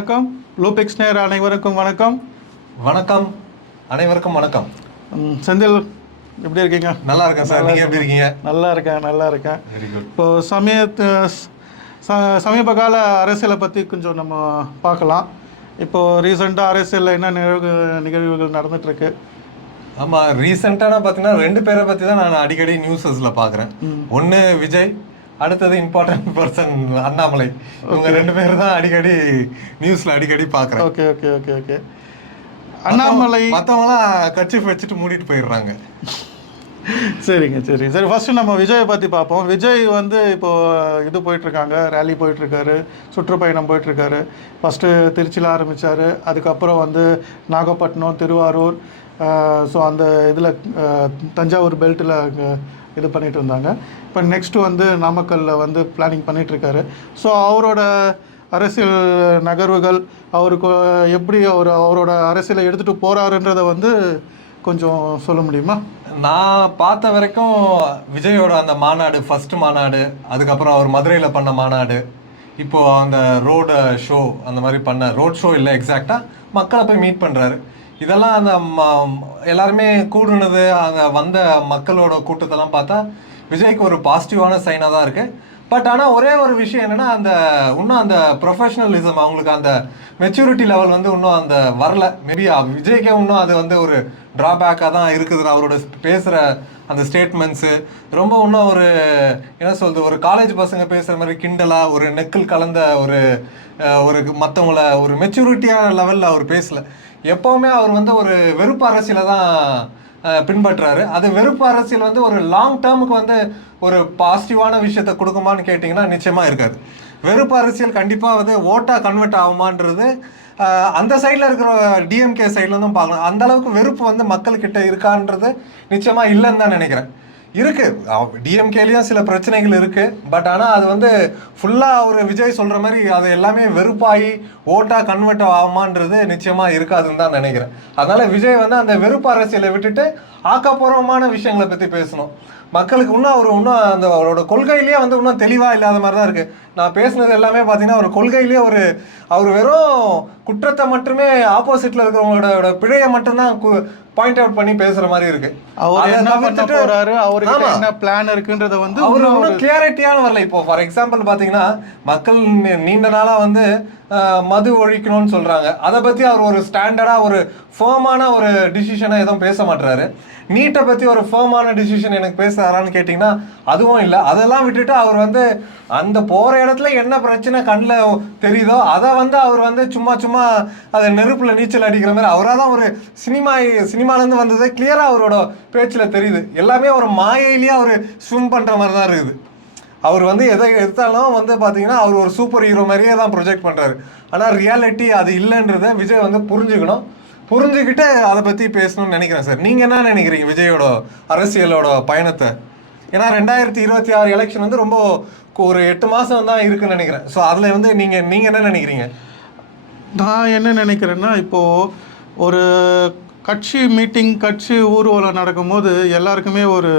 வணக்கம். லூபெக்ஸ் நேர் அனைவருக்கும் வணக்கம். வணக்கம். அனைவருக்கும் வணக்கம். செந்தில் எப்படி இருக்கீங்க? நல்லா இருக்கேன் சார். நீங்க எப்படி இருக்கீங்க? நல்லா இருக்கேன் நல்லா இருக்கேன். இப்போ சமயத்து சமீப கால அரசியலை பற்றி கொஞ்சம் நம்ம பார்க்கலாம். இப்போ ரீசெண்டாக அரசியலில் என்ன நிகழ்வு நிகழ்வுகள் நடந்துட்டுருக்கு? ஆமா ரீசெண்டான பாத்தீங்கன்னா ரெண்டு பேரை பத்தி தான் நான் அடிக்கடி நியூஸஸ்ல பாக்குறேன். ஒன்னு விஜய் அடுத்தது இம்பார்ட்டன்ட் பர்சன் அண்ணாமலை. இவங்க ரெண்டு பேர் தான் அடிக்கடி நியூஸ்ல அடிக்கடி பாக்குறேன் okay okay okay okay Annamalai மத்தவங்களாம் கட்சி வச்சுட்டு மூடிட்டு போயிடுறாங்க. சரிங்க சரி. சரி ஃபர்ஸ்ட் நம்ம விஜயை பற்றி பார்ப்போம். விஜய் வந்து இப்போ இது போயிட்டுருக்காங்க ரேலி போயிட்டுருக்காரு சுற்றுப்பயணம் போயிட்டுருக்காரு. ஃபஸ்ட்டு திருச்சியில் ஆரம்பித்தார் அதுக்கப்புறம் வந்து நாகப்பட்டினம் திருவாரூர் ஸோ அந்த இதில் தஞ்சாவூர் பெல்ட்டில் இது பண்ணிட்டு இருந்தாங்க. இப்போ நெக்ஸ்ட்டு வந்து நாமக்கல்லில் வந்து பிளானிங் பண்ணிகிட்ருக்காரு ஸோ அவரோட அரசியல் நகர்வுகள் அவருக்கு எப்படி அவர் அவரோட அரசியலை எடுத்துகிட்டு போகிறாருன்றதை வந்து கொஞ்சம் சொல்ல முடியுமா? நான் பார்த்த வரைக்கும் விஜயோட அந்த மாநாடு ஃபர்ஸ்ட் மாநாடு அதுக்கப்புறம் அவர் மதுரையில் பண்ண மாநாடு இப்போது அந்த ரோடு ஷோ அந்த மாதிரி பண்ண ரோட் ஷோ இல்லை எக்ஸாக்டாக மக்களை போய் மீட் பண்ணுறாரு இதெல்லாம் அந்த ம- எல்லாருமே கூடுனது அந்த வந்த மக்களோட கூட்டத்தெல்லாம் பார்த்தா விஜய்க்கு ஒரு பாசிட்டிவான சைனாக தான் இருக்குது பட் ஆனால் ஒரே ஒரு விஷயம் என்னன்னா அந்த இன்னும் அந்த ப்ரொஃபஷனலிசம் அவங்களுக்கு அந்த மெச்சூரிட்டி லெவல் வந்து இன்னும் அந்த வரல. மேபி விஜய்க்கே இன்னும் அது வந்து ஒரு ட்ராபேக்காக தான் இருக்குது அவரோட பேசுகிற அந்த ஸ்டேட்மெண்ட்ஸு ரொம்ப இன்னும் ஒரு என்ன சொல்கிறது ஒரு காலேஜ் பசங்க பேசுகிற மாதிரி கிண்டலாக ஒரு நெக்கில் கலந்த ஒரு ஒரு மற்றவங்கள ஒரு மெச்சூரிட்டியான லெவலில் அவர் பேசலை. எப்போவுமே அவர் வந்து ஒரு வெறுப்பு அரசியலை தான் பின்பற்றுறாரு அது வெறுப்பு அரசியல் வந்து ஒரு லாங் டேர்முக்கு வந்து ஒரு பாசிட்டிவான விஷயத்தை கொடுக்குமான்னு கேட்டிங்கன்னா நிச்சயமாக இருக்காது. வெறுப்பு அரசியல் கண்டிப்பாக வந்து ஓட்டாக கன்வெர்ட் ஆகுமான்றது அந்த சைடில் இருக்கிற டிஎம்கே சைடில் தான் பார்க்கலாம். அந்த அளவுக்கு வெறுப்பு வந்து மக்கள்கிட்ட இருக்கான்றது நிச்சயமாக இல்லைன்னு தான் நினைக்கிறேன். இருக்கு. டிஎம்கேலயும் சில பிரச்சனைகள் இருக்கு. பட் ஆனால் அது வந்து ஃபுல்லாக அவர் விஜய் சொல்ற மாதிரி அது எல்லாமே வெறுப்பாகி ஓட்டா கன்வெர்ட் ஆகுமான்றது நிச்சயமா இருக்காதுன்னு தான் நினைக்கிறேன். அதனால விஜய் வந்து அந்த வெறுப்பு அரசியலை விட்டுட்டு ஆக்கப்பூர்வமான விஷயங்களை பத்தி பேசணும். மக்களுக்கு இன்னும் அவர் இன்னும் அந்த அவரோட கொள்கையிலேயே வந்து இன்னும் தெளிவாக இல்லாத மாதிரி தான் இருக்கு. நான் பேசுனது எல்லாமே பார்த்தீங்கன்னா ஒரு கொள்கையிலேயே ஒரு அவர் வெறும் குற்றத்தை மட்டுமே ஆப்போசிட்ல இருக்கிறவங்களோட பிழையை மட்டும்தான் பாயிண்ட் அவுட் பண்ணி பேசுற மாதிரி இருக்கு. அவர் என்ன பண்ண போறாரு? அவருக்கு. என்ன பிளான் இருக்குன்றத வந்து அவரு ஒன்றும் கிளியாரிட்டியான வரல. இப்போ ஃபார் எக்ஸாம்பிள் பார்த்தீங்கன்னா மக்கள் நீண்ட நாளா வந்து மது ஒழிக்கணும்னு சொல்றாங்க. அதை பத்தி அவர் ஒரு ஸ்டாண்டர்டா ஒரு ஃபேமான ஒரு டிசிஷனை எதுவும் பேச மாட்டாரு நீட்டை பத்தி ஒரு ஃபேமான டிசிஷன் எனக்கு பேசுறாரான்னு கேட்டிங்கன்னா அதுவும் இல்லை. அதெல்லாம் விட்டுட்டு அவர் வந்து அந்த போற இடத்துல என்ன பிரச்சனை கண்ணில் தெரியுதோ அதை வந்து அவர் வந்து சும்மா சும்மா அதை நெருப்பில் நீச்சல் அடிக்கிற மாதிரி அவராக தான் ஒரு சினிமா சினிமாலேருந்து வந்தது. கிளியராக அவரோட பேச்சில் தெரியுது. எல்லாமே ஒரு மாயையிலேயே அவர் ஸ்விம் பண்ணுற மாதிரி தான் இருக்குது. அவர் வந்து எதை எடுத்தாலும் வந்து பார்த்தீங்கன்னா அவர் ஒரு சூப்பர் ஹீரோ மாதிரியே தான் ப்ரொஜெக்ட் பண்ணுறாரு ஆனால் ரியாலிட்டி அது இல்லைன்றத விஜய் வந்து புரிஞ்சுக்கணும். புரிஞ்சுக்கிட்டு அதை பற்றி பேசணும்னு நினைக்கிறேன் சார் நீங்கள் என்ன நினைக்கிறீங்க விஜயோட அரசியலோட பயணத்தை? ஏன்னா ரெண்டாயிரத்தி இருபத்தி ஆறு எலெக்ஷன் வந்து ரொம்ப ஒரு எட்டு மாதம் தான் இருக்குன்னு நினைக்கிறேன். ஸோ அதில் வந்து நீங்கள் நீங்கள் என்ன நினைக்கிறீங்க? நான் என்ன நினைக்கிறேன்னா இப்போது ஒரு கட்சி மீட்டிங் கட்சி ஊர்வலம் நடக்கும்போது எல்லாருக்குமே ஒரு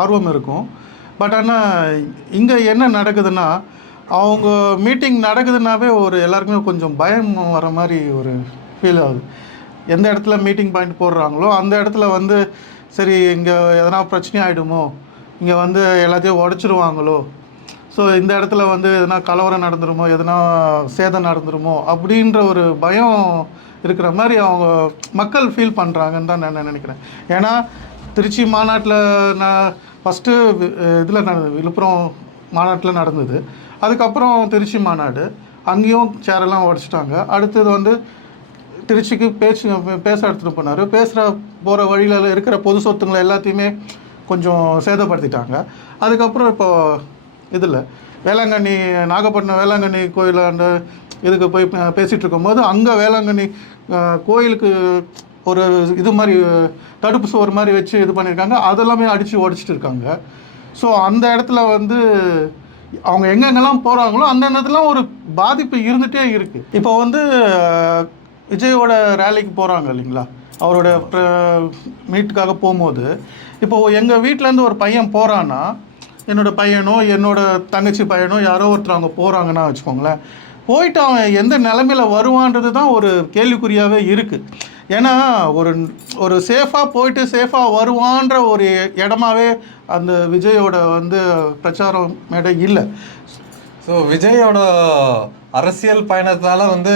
ஆர்வம் இருக்கும். பட் ஆனால் இங்கே என்ன நடக்குதுன்னா அவங்க மீட்டிங் நடக்குதுன்னாவே ஒரு எல்லாருக்குமே கொஞ்சம் பயம் வர மாதிரி ஒரு ஃபீல் ஆகுது. எந்த இடத்துல மீட்டிங் பாயிண்ட் போடுறாங்களோ அந்த இடத்துல வந்து சரி இங்கே எதனா பிரச்சனை ஆகிடுமோ இங்கே வந்து எல்லாத்தையும் உடச்சிருவாங்களோ? ஸோ இந்த இடத்துல வந்து எதனா கலவரம் நடந்துருமோ எதனா சேதம் நடந்துருமோ அப்படின்ற ஒரு பயம் இருக்கிற மாதிரி அவங்க மக்கள் ஃபீல் பண்ணுறாங்கன்னு தான் நான் நினைக்கிறேன். ஏன்னா திருச்சி மாநாட்டில் நான் ஃபஸ்ட்டு இதில் நடந்தது விழுப்புரம் மாநாட்டில் நடந்தது. அதுக்கப்புறம் திருச்சி மாநாடு. அங்கேயும் சேரெல்லாம் உடச்சிட்டாங்க. அடுத்தது வந்து திருச்சிக்கு பேச்சு பேச எடுத்துகிட்டு போனார். பேசுகிற போகிற வழியில் இருக்கிற பொது சொத்துங்களை எல்லாத்தையுமே கொஞ்சம் சேதப்படுத்திட்டாங்க. அதுக்கப்புறம் இப்போ இதில் வேளாங்கண்ணி நாகப்பட்டினம் வேளாங்கண்ணி கோயில் அந்த இதுக்கு போய் பேசிகிட்டு இருக்கும்போது அங்கே வேளாங்கண்ணி கோயிலுக்கு ஒரு இது மாதிரி தடுப்பு சுவர் மாதிரி வச்சு இது பண்ணியிருக்காங்க. அதெல்லாமே அடித்து உடச்சிட்டு இருக்காங்க. ஸோ அந்த இடத்துல வந்து அவங்க எங்கெங்கெல்லாம் போகிறாங்களோ அந்த இடத்துலாம் ஒரு பாதிப்பு இருந்துகிட்டே இருக்குது இப்போ வந்து விஜயோட ரேலிக்கு போகிறாங்க இல்லைங்களா? அவரோட மீட்டுக்காக போகும்போது இப்போ எங்கள் வீட்டிலேருந்து ஒரு பையன் போகிறான்னா என்னோட பையனோ என்னோட தங்கச்சி பையனோ யாரோ ஒருத்தர் அங்கே போகிறாங்கன்னா வச்சுக்கோங்களேன் போயிட்டு அவன் எந்த நிலமையில வருவான்றது தான் ஒரு கேள்விக்குறியாகவே இருக்குது ஏன்னா ஒரு ஒரு சேஃபாக போயிட்டு சேஃபாக வருவான்ற ஒரு இடமாவே அந்த விஜயோட வந்து பிரச்சாரம் மேடை இல்லை. ஸோ விஜயோட அரசியல் பயணத்தால் வந்து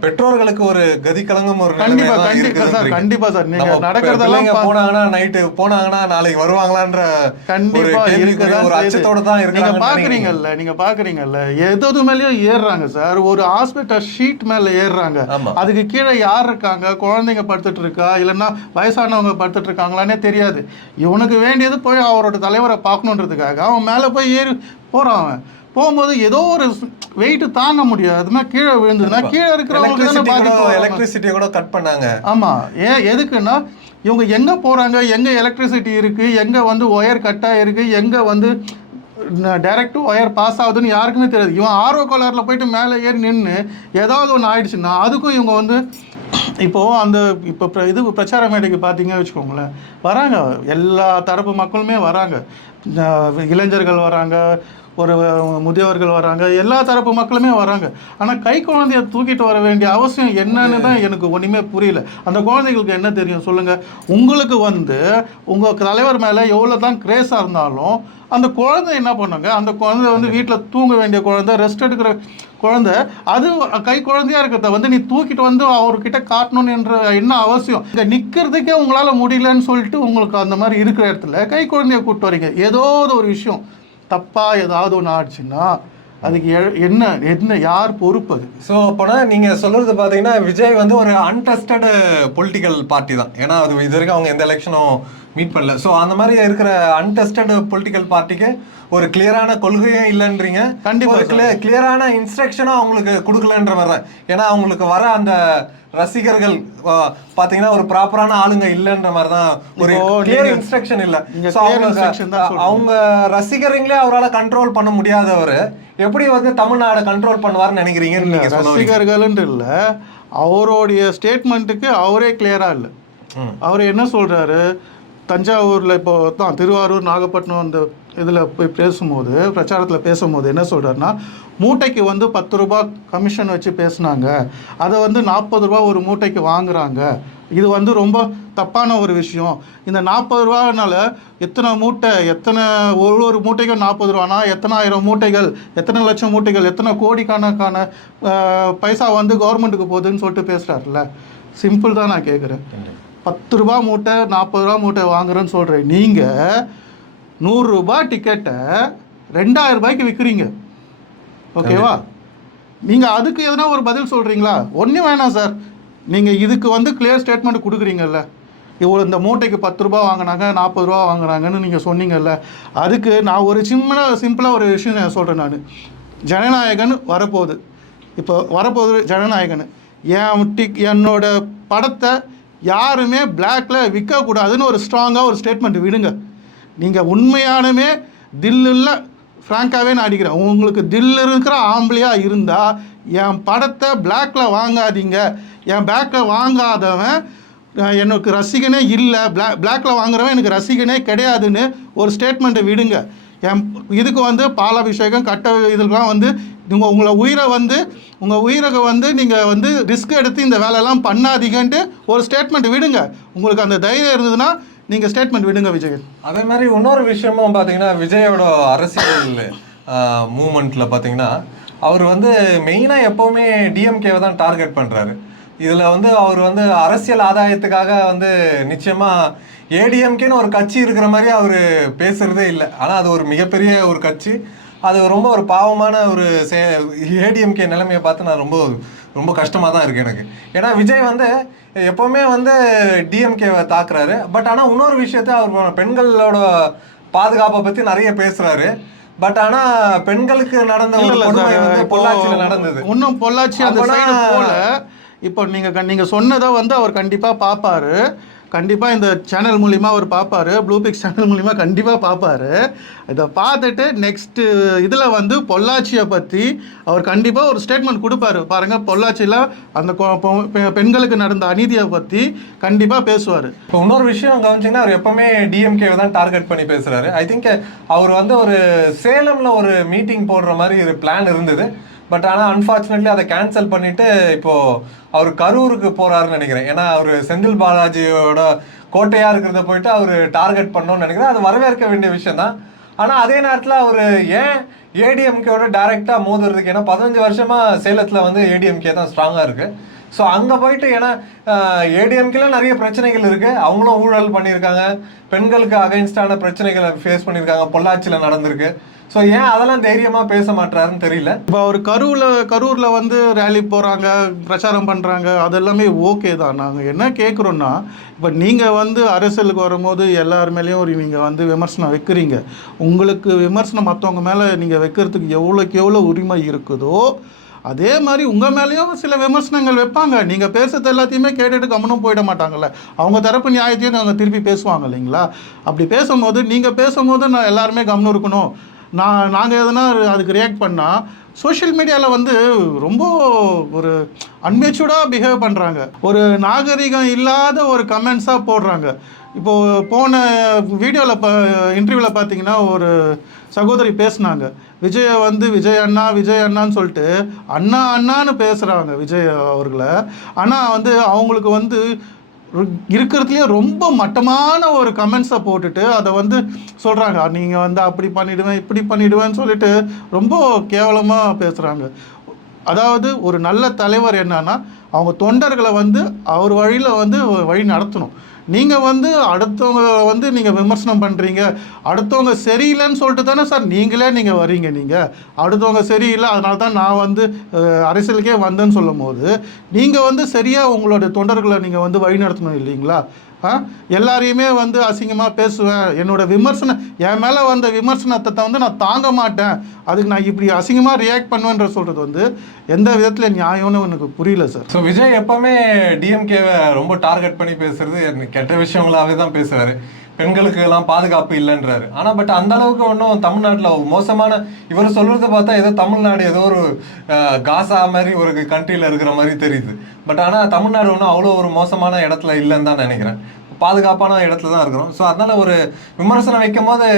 பெற்றோர்களுக்கு ஒரு கதி கலங்கும் ஒரு கண்டிப்பா, கண்டிப்பா சார். கண்டிப்பா சார். நீங்க நடக்கிறதெல்லாம் போனாங்கன்னா நைட்டு போனாங்கன்னா நாளைக்கு வருவாங்களான்ற கண்டிப்பா இருக்கதான் ஒரு. அச்சத்தோட தான் நீங்க இருக்காங்க பாக்குறீங்கல்ல நீங்க பாக்குறீங்கல்ல எது மேலயும் ஏறுறாங்க சார் ஒரு ஹாஸ்பிட்டல் ஷீட் மேல ஏறுறாங்க. அதுக்கு கீழே யார் இருக்காங்க குழந்தைங்க படுத்துட்டு இருக்கா இல்லைன்னா வயசானவங்க படுத்துட்டு இருக்காங்களானே தெரியாது இவனுக்கு வேண்டியது போய் அவரோட தலைவரை பார்க்கணுன்றதுக்காக அவன் மேல போய் ஏறி போறான் அவன் போகும்போது ஏதோ ஒரு வெயிட் தாங்க முடியாது. அதுமா கீழே விழுந்ததுன்னா கீழே இருக்கிறவங்களுக்கு. எலக்ட்ரிசிட்டியை கூட கட் பண்ணாங்க. ஆமா. ஏன் எதுக்குன்னா இவங்க எங்க போறாங்க? எங்க எலக்ட்ரிசிட்டி இருக்கு? எங்க வந்து ஒயர் கட் ஆயிருக்கு? எங்க வந்து டைரக்ட் ஒயர் பாஸ் ஆகுதுன்னு யாருக்குமே தெரியாது. இவன் ஆர்வ கோளாறுல போயிட்டு மேலே ஏறி நின்று ஏதாவது ஒன்று ஆயிடுச்சுன்னா அதுக்கும் இவங்க வந்து இப்போ அந்த இப்போ இது பிரச்சார மேடைக்கு பார்த்தீங்க வச்சுக்கோங்களேன். வராங்க. எல்லா தரப்பு மக்களுமே வராங்க. இளைஞர்கள் வராங்க. ஒரு முதியவர்கள் வராங்க எல்லா தரப்பு மக்களுமே வராங்க. ஆனால் கை குழந்தைய தூக்கிட்டு வர வேண்டிய அவசியம் என்னன்னு தான் எனக்கு ஒன்றுமே புரியல. அந்த குழந்தைகளுக்கு என்ன தெரியும் சொல்லுங்க? உங்களுக்கு வந்து உங்க தலைவர் மேலே எவ்வளோ தான் கிரேஸாக இருந்தாலும் அந்த குழந்தை என்ன பண்ணுங்க? அந்த குழந்தை வந்து வீட்டில் தூங்க வேண்டிய குழந்தை ரெஸ்ட் எடுக்கிற குழந்தை அது கை குழந்தையா இருக்கிறத வந்து நீ தூக்கிட்டு வந்து அவர்கிட்ட காட்டணும்னு என்ற என்ன அவசியம்? இங்க நிக்கிறதுக்கே உங்களால முடியலன்னு சொல்லிட்டு உங்களுக்கு அந்த மாதிரி இருக்கிற இடத்துல கை குழந்தைய கூப்பிட்டு வரீங்க. ஏதோ ஒரு விஷயம். தப்பாக ஏதாவது ஒன்று ஆச்சுன்னா அதுக்கு எ- என்ன என்ன யார் பொறுப்பு அது? ஸோ அப்போனா நீங்கள் சொல்கிறது பார்த்தீங்கன்னா விஜய் வந்து ஒரு அன்டெஸ்டட் பொலிட்டிக்கல் பார்ட்டி தான். ஏன்னா அது இது வரைக்கும் அவங்க எந்த எலெக்ஷனும் மீட் பண்ணல. ஸோ அந்த மாதிரி இருக்கிற அன்டெஸ்டட் பொலிட்டிக்கல் பார்ட்டிக்கு ஒரு கிளியரான கொள்கையும் இல்லைன்றீங்க. கண்டிப்பா ஒரு கிளியரான இன்ஸ்ட்ரக்ஷனும் அவங்களுக்கு கொடுக்கலன்ற மாதிரி தான் ஏன்னா அவங்களுக்கு வர அந்த ரசிகர்கள் ஆஹ், பாத்தீங்கன்னா ஒரு ப்ராப்பரான ஆளுங்க இல்லைன்ற மாதிரி தான் ஒரு கிளியர் இன்ஸ்ட்ரக்ஷன் இல்ல. அவங்க- ரசிகர்களே அவரால கண்ட்ரோல் பண்ண முடியாதவர் எப்படி வந்து தமிழ்நாடை கண்ட்ரோல் பண்ணுவார்னு நினைக்கிறீங்கன்னு நீங்க சொல்ல வரீங்க. ரசிகர்கள்ன்ட்டு இல்லை. அவருடைய ஸ்டேட்மெண்ட்டுக்கு அவரே கிளியரா இல்லை. அவர் என்ன சொல்றாரு? தஞ்சாவூரில் இப்போ தான் திருவாரூர் நாகப்பட்டினம் அந்த இதில் போய் பேசும்போது பிரச்சாரத்தில் பேசும்போது என்ன சொல்கிறாருன்னா மூட்டைக்கு வந்து பத்து ரூபா கமிஷன் வச்சு பேசுனாங்க. அதை வந்து நாற்பது ரூபா ஒரு மூட்டைக்கு வாங்குறாங்க. இது வந்து ரொம்ப தப்பான ஒரு விஷயம். இந்த நாற்பது ரூபானால எத்தனை மூட்டை எத்தனை ஒரு ஒரு மூட்டைக்கும் நாற்பது ரூபானா எத்தனை ஆயிரம் மூட்டைகள் எத்தனை லட்சம் மூட்டைகள் எத்தனை கோடிக்கணக்கான பைசா வந்து கவர்மெண்ட்டுக்கு போகுதுன்னு சொல்லிட்டு பேசுகிறாருல்ல சிம்பிள் தான் நான் கேட்குறேன் பத்து ரூபா மூட்டை நாற்பது ரூபா மூட்டை வாங்குறேன்னு சொல்கிறேன் நீங்கள் நூறுரூபா டிக்கெட்டை ரெண்டாயிரம் ரூபாய்க்கு விற்கிறீங்க ஓகேவா? நீங்கள் அதுக்கு எதனா ஒரு பதில் சொல்கிறீங்களா ஒன்றும் வேணாம் சார். நீங்கள் இதுக்கு வந்து கிளியர் ஸ்டேட்மெண்ட் கொடுக்குறீங்கல்ல. இவ்வளோ இந்த மூட்டைக்கு பத்து ரூபா வாங்கினாங்க நாற்பது ரூபா வாங்குறாங்கன்னு நீங்கள் சொன்னீங்கல்ல. அதுக்கு நான் ஒரு சிம்பிளாக சிம்பிளாக ஒரு விஷயம் நான் சொல்கிறேன் நான். ஜனநாயகன் வரப்போகுது. இப்போ வரப்போகுது ஜனநாயகன். என் டிக் என்னோட படத்தை யாருமே பிளாக்ல விற்கக்கூடாதுன்னு ஒரு ஸ்ட்ராங்காக ஒரு ஸ்டேட்மெண்ட் விடுங்க. நீங்கள் உண்மையானுமே தில்லுள்ள ஃப்ராங்காகவே நான் அடிக்கிறேன். உங்களுக்கு தில் இருக்கிற ஆம்பளையாக இருந்தால் என் படத்தை பிளாக்ல வாங்காதீங்க. என் பேக்கில் வாங்காதவன் எனக்கு ரசிகனே இல்லை. பிளா பிளாக்ல வாங்குறவன் எனக்கு ரசிகனே கிடையாதுன்னு ஒரு ஸ்டேட்மெண்ட்டை விடுங்க. என் இதுக்கு வந்து பாலாபிஷேகம் கட்ட இதுக்கெலாம் வந்து நீங்கள் உங்களை உயிரை வந்து உங்கள் உயிரை வந்து நீங்கள் வந்து ரிஸ்க் எடுத்து இந்த வேலையெல்லாம் பண்ணாதீங்கன்ட்டு ஒரு ஸ்டேட்மெண்ட் விடுங்க. உங்களுக்கு அந்த தைரியம் இருந்ததுன்னா நீங்கள் ஸ்டேட்மெண்ட் விடுங்க விஜய். அதே மாதிரி இன்னொரு விஷயமும் பார்த்தீங்கன்னா விஜயோட அரசியல் மூமெண்ட்டில் பார்த்தீங்கன்னா அவர் வந்து மெயினாக எப்போவுமே டிஎம்கேவை தான் டார்கெட் பண்ணுறாரு இதில் வந்து அவர் வந்து அரசியல் ஆதாயத்துக்காக வந்து நிச்சயமாக ஏடிஎம்கேன்னு ஒரு கட்சி இருக்கிற மாதிரி அவர் பேசுகிறதே இல்லை. ஆனால் அது ஒரு மிகப்பெரிய ஒரு கட்சி. அது ரொம்ப ஒரு பாவமான ஒரு சே ஏடிஎம்கே நிலைமையை பார்த்து நான் ரொம்ப ரொம்ப கஷ்டமாக தான் இருக்கு எனக்கு. ஏன்னா விஜய் வந்து எப்போவுமே வந்து டிஎம்கேவை தாக்குறாரு. பட் ஆனால் இன்னொரு விஷயத்த அவர் பெண்களோட பாதுகாப்பை பற்றி நிறைய பேசுறாரு. பட் ஆனால் பெண்களுக்கு நடந்த வந்து பொள்ளாச்சியில் நடந்தது. இன்னும் பொள்ளாச்சி அந்த சைடு போல. இப்போ நீங்க நீங்க சொன்னதை வந்து அவர் கண்டிப்பா பார்ப்பாரு கண்டிப்பாக இந்த சேனல் மூலிமா அவர் பார்ப்பாரு ப்ளூ பிக்ஸ் சேனல் மூலிமா கண்டிப்பாக பார்ப்பாரு இதை பார்த்துட்டு நெக்ஸ்ட்டு இதில் வந்து பொள்ளாச்சியை பற்றி அவர் கண்டிப்பாக ஒரு ஸ்டேட்மெண்ட் கொடுப்பாரு. பாருங்கள் பொள்ளாச்சியில் அந்த பெ- பெண்களுக்கு நடந்த அநீதியை பற்றி கண்டிப்பாக பேசுவார். இப்போ இன்னொரு விஷயம் கவனிச்சிங்கன்னா அவர் எப்போவுமே டிஎம்கேவை தான் டார்கெட் பண்ணி பேசுகிறாரு ஐ திங்க் அவர் வந்து ஒரு சேலமில் ஒரு மீட்டிங் போடுற மாதிரி ஒரு பிளான் இருந்தது. பட் ஆனால் அன்ஃபார்ச்சுனேட்லி அதை கேன்சல் பண்ணிட்டு இப்போ அவர் கரூருக்கு போகிறாருன்னு நினைக்கிறேன். ஏன்னா அவர் செந்தில் பாலாஜியோட கோட்டையாக இருக்கிறத போயிட்டு அவர் டார்கெட் பண்ணோம்னு நினைக்கிறேன். அது வரவேற்க வேண்டிய விஷயம் தான். ஆனால் அதே நேரத்தில் அவர் ஏன் ஏடிஎம்கேவோட டைரெக்டாக மோதுறதுக்கு? ஏன்னா பதினஞ்சு வருஷமாக சேலத்தில் வந்து ஏடிஎம்கே தான் ஸ்ட்ராங்காக இருக்குது ஸோ அங்கே போயிட்டு ஏன்னா ஏடிஎம்கேல நிறைய பிரச்சனைகள் இருக்குது அவங்களும் ஊழல் பண்ணியிருக்காங்க. பெண்களுக்கு அகைன்ஸ்டான பிரச்சனைகளை ஃபேஸ் பண்ணியிருக்காங்க. பொள்ளாச்சியில் நடந்திருக்கு. ஸோ ஏன் அதெல்லாம் தைரியமாக பேச மாட்டாருன்னு தெரியல. இப்போ அவர் கரூரில் கரூரில் வந்து ரேலி போகிறாங்க பிரச்சாரம் பண்ணுறாங்க அதெல்லாமே ஓகே தான். நாங்கள் என்ன கேட்குறோன்னா இப்போ நீங்கள் வந்து அரசியலுக்கு வரும்போது எல்லார் மேலேயும் ஒரு நீங்கள் வந்து விமர்சனம் வைக்கிறீங்க. உங்களுக்கு விமர்சனம் மற்றவங்க மேலே நீங்கள் வைக்கிறதுக்கு எவ்வளோக்கு எவ்வளோ உரிமை இருக்குதோ அதே மாதிரி உங்கள் மேலேயும் சில விமர்சனங்கள் வைப்பாங்க. நீங்கள் பேசுறது எல்லாத்தையுமே கேட்டுட்டு கவனம் போயிட மாட்டாங்கல்ல. அவங்க தரப்பு நியாயத்தையும் நாங்கள் திருப்பி பேசுவாங்க இல்லைங்களா? அப்படி பேசும்போது நீங்கள் பேசும்போது நான் எல்லாருமே கவனம் இருக்கணும். நான் நாங்கள் எதனா அதுக்கு ரியாக்ட் பண்ணால் சோஷியல் மீடியாவில் வந்து ரொம்ப ஒரு அன்மெச்சூர்டாக பிஹேவ் பண்ணுறாங்க ஒரு நாகரிகம் இல்லாத ஒரு கமெண்ட்ஸாக போடுறாங்க. இப்போது போன வீடியோவில் ப இன்டர்வியூவில் பார்த்தீங்கன்னா ஒரு சகோதரி பேசுனாங்க. விஜயை வந்து விஜய் அண்ணா விஜய் அண்ணான்னு சொல்லிட்டு அண்ணா அண்ணான்னு பேசுகிறாங்க விஜய் அவர்களை. ஆனால் வந்து அவங்களுக்கு வந்து இருக்கிறதுலேயே ரொம்ப மட்டமான ஒரு கமெண்ட்ஸை போட்டுட்டு அதை வந்து சொல்கிறாங்க நீங்கள் வந்து அப்படி பண்ணிடுவேன் இப்படி பண்ணிடுவேன்னு சொல்லிட்டு ரொம்ப கேவலமாக பேசுகிறாங்க அதாவது ஒரு நல்ல தலைவர் என்னன்னா அவங்க தொண்டர்களை வந்து அவர் வழியில் வந்து வழி நடத்தணும். நீங்கள் வந்து அடுத்தவங்க வந்து நீங்கள் விமர்சனம் பண்ணுறீங்க அடுத்தவங்க சரியில்லைன்னு சொல்லிட்டு தானே சார் நீங்களே நீங்கள் வரீங்க நீங்கள் அடுத்தவங்க சரியில்லை அதனால தான் நான் வந்து அரசியலுக்கே வந்தேன்னு சொல்லும் போது நீங்கள் வந்து சரியாக உங்களோட தொண்டர்களை நீங்கள் வந்து வழி நடத்தணும் இல்லைங்களா? எல்லாரையுமே வந்து அசிங்கமாக பேசுவேன். என்னோட விமர்சனம் என் மேலே வந்த விமர்சனத்தை வந்து நான் தாங்க மாட்டேன். அதுக்கு நான் இப்படி அசிங்கமாக ரியாக்ட் பண்ணுவேன்ற சொல்கிறது வந்து எந்த விதத்தில் நியாயம்னு எனக்கு புரியல சார் ஸோ விஜய் எப்போவுமே டிஎம்கேவை ரொம்ப டார்கெட் பண்ணி பேசுறது எனக்கு கெட்ட விஷயங்களாவே தான் பேசுவார். பெண்களுக்கு எல்லாம் பாதுகாப்பு இல்லைன்றாரு. ஆனா பட் அந்த அளவுக்கு ஒன்றும் தமிழ்நாட்டில் மோசமான இவர் சொல்றதை பார்த்தா ஏதோ தமிழ்நாடு ஏதோ ஒரு காசா மாதிரி ஒரு கண்ட்ரியில் இருக்கிற மாதிரி தெரியுது. பட் ஆனால் தமிழ்நாடு ஒன்றும் அவ்வளோ ஒரு மோசமான இடத்துல இல்லைன்னு தான் நினைக்கிறேன். பாதுகாப்பான இடத்துல தான் இருக்கிறோம். ஸோ அதனால ஒரு விமர்சனம் வைக்கும் போது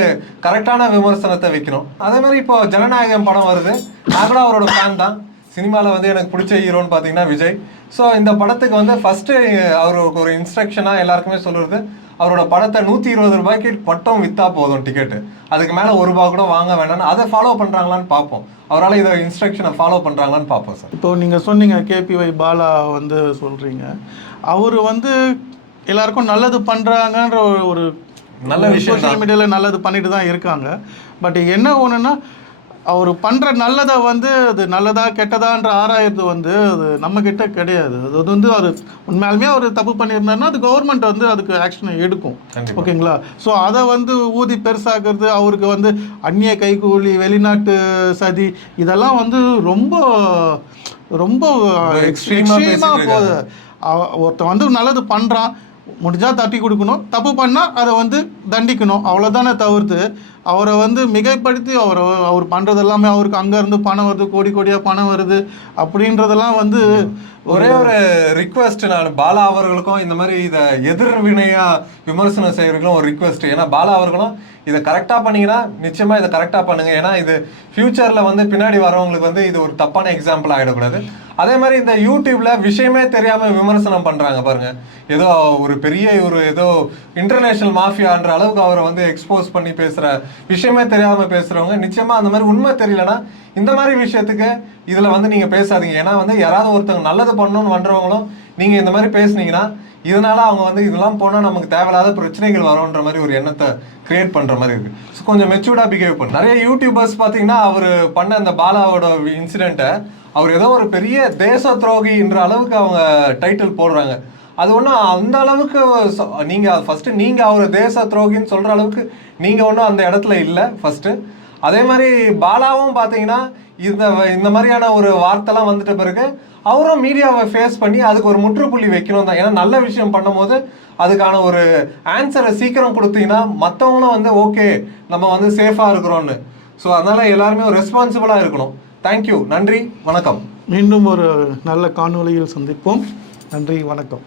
கரெக்டான விமர்சனத்தை வைக்கணும். அதே மாதிரி இப்போ ஜனநாயகம் படம் வருது. நான் கூட அவரோட ஃபேன் தான். சினிமாவில் வந்து எனக்கு பிடிச்ச ஹீரோன்னு பார்த்தீங்கன்னா விஜய். ஸோ இந்த படத்துக்கு வந்து ஃபஸ்ட்டு அவருக்கு ஒரு இன்ஸ்ட்ரக்ஷனாக எல்லாருக்குமே சொல்கிறது அவரோட படத்தை நூற்றி இருபது ரூபாய்க்கு மட்டும் விற்றா போதும் டிக்கெட்டு அதுக்கு மேலே ஒரு ரூபா கூட வாங்க வேணாம்னு அதை ஃபாலோ பண்ணுறாங்களான்னு பார்ப்போம். அவரால் இதை இன்ஸ்ட்ரக்ஷனை ஃபாலோ பண்ணுறாங்களான்னு பார்ப்போம் சார் இப்போ நீங்கள் சொன்னீங்க கேபிஒய் பாலா வந்து சொல்கிறீங்க அவர் வந்து எல்லாருக்கும் நல்லது பண்ணுறாங்கன்ற ஒரு ஒரு நல்ல விஷயம் சோஷியல் மீடியாவில் நல்லது பண்ணிட்டு தான் இருக்காங்க. பட் என்ன ஒன்றுன்னா அவர் பண்ணுற நல்லதை வந்து அது நல்லதா கெட்டதான்ற ஆராயிறது வந்து அது நம்ம கிட்ட கிடையாது. அது வந்து அது உண்மையாலுமே அவர் தப்பு பண்ணியிருந்தாருன்னா அது கவர்மெண்ட் வந்து அதுக்கு ஆக்ஷன் எடுக்கும். ஓகேங்களா? ஸோ அதை வந்து ஊதி பெருசாக்குறது அவருக்கு வந்து அந்நிய கைக்கூலி வெளிநாட்டு சதி இதெல்லாம் வந்து ரொம்ப ரொம்ப எக்ஸ்ட்ரீமாக போகுது. ஒருத்தன் வந்து நல்லது பண்ணுறான் முடிஞ்சா தட்டி கொடுக்கணும் தப்பு பண்ணால் அதை வந்து தண்டிக்கணும். அவ்வளோதானே தவிர்த்து அவரை வந்து மிகைப்படுத்தி அவரை அவர் பண்ணுறது எல்லாமே அவருக்கு அங்கேருந்து பணம் வருது கோடி கோடியாக பணம் வருது அப்படின்றதெல்லாம் வந்து ஒரே ஒரு ரிக்வெஸ்ட் நான் பாலா அவர்களுக்கும் இந்த மாதிரி இதை எதிர்வினையாக விமர்சனம் செய்யறதுக்கும் ஒரு ரிக்வெஸ்ட் ஏன்னா பாலா அவர்களும் இதை கரெக்டாக பண்ணீங்கன்னா நிச்சயமாக இதை கரெக்டாக பண்ணுங்க. ஏன்னா இது ஃப்யூச்சரில் வந்து பின்னாடி வரவங்களுக்கு வந்து இது ஒரு தப்பான எக்ஸாம்பிள் ஆகிடக்கூடாது அதே மாதிரி இந்த யூடியூப்ல விஷயமே தெரியாம விமர்சனம் பண்றாங்க பாருங்க. ஏதோ ஒரு பெரிய ஒரு ஏதோ இன்டர்நேஷனல் மாஃபியான்ற அளவுக்கு அவரை வந்து எக்ஸ்போஸ் பண்ணி பேசுகிற விஷயமே தெரியாமல் பேசுகிறவங்க நிச்சயமாக அந்த மாதிரி உண்மை தெரியலனா இந்த மாதிரி விஷயத்துக்கு இதில் வந்து நீங்கள் பேசாதீங்க. ஏன்னா வந்து யாராவது ஒருத்தவங்க நல்லது பண்ணணும்னு பண்ணுறவங்களும் நீங்கள் இந்த மாதிரி பேசுனீங்கன்னா இதனால் அவங்க வந்து இதெல்லாம் போனால் நமக்கு தேவையில்லாத பிரச்சனைகள் வரும்ன்ற மாதிரி ஒரு எண்ணத்தை கிரியேட் பண்ணுற மாதிரி இருக்குது ஸோ கொஞ்சம் மெச்சூர்டாக பிஹேவ் பண்ணு. நிறைய யூடியூபர்ஸ் பார்த்தீங்கன்னா அவர் பண்ண அந்த பாலாவோட இன்சிடெண்ட்டை அவர் ஏதோ ஒரு பெரிய தேச துரோகின்ற அளவுக்கு அவங்க டைட்டில் போடுறாங்க. அது ஒன்றும் அந்த அளவுக்கு நீங்கள் ஃபஸ்ட்டு நீங்கள் அவர் தேச துரோகின்னு சொல்கிற அளவுக்கு நீங்கள் ஒன்றும் அந்த இடத்துல இல்லை ஃபஸ்ட்டு அதே மாதிரி பாலாவும் பார்த்தீங்கன்னா இந்த இந்த மாதிரியான ஒரு வார்த்தைலாம் வந்துட்ட பிறகு அவரும் மீடியாவை ஃபேஸ் பண்ணி அதுக்கு ஒரு முற்றுப்புள்ளி வைக்கணும் தான். ஏன்னா நல்ல விஷயம் பண்ணும்போது அதுக்கான ஒரு ஆன்சரை சீக்கிரம் கொடுத்தீங்கன்னா மற்றவங்களும் வந்து ஓகே நம்ம வந்து சேஃபாக இருக்கிறோன்னு ஸோ அதனால் எல்லாருமே ஒரு ரெஸ்பான்சிபிளாக இருக்கணும். தேங்க்யூ நன்றி. வணக்கம். மீண்டும் ஒரு நல்ல காணொலியில் சந்திப்போம். நன்றி. வணக்கம்.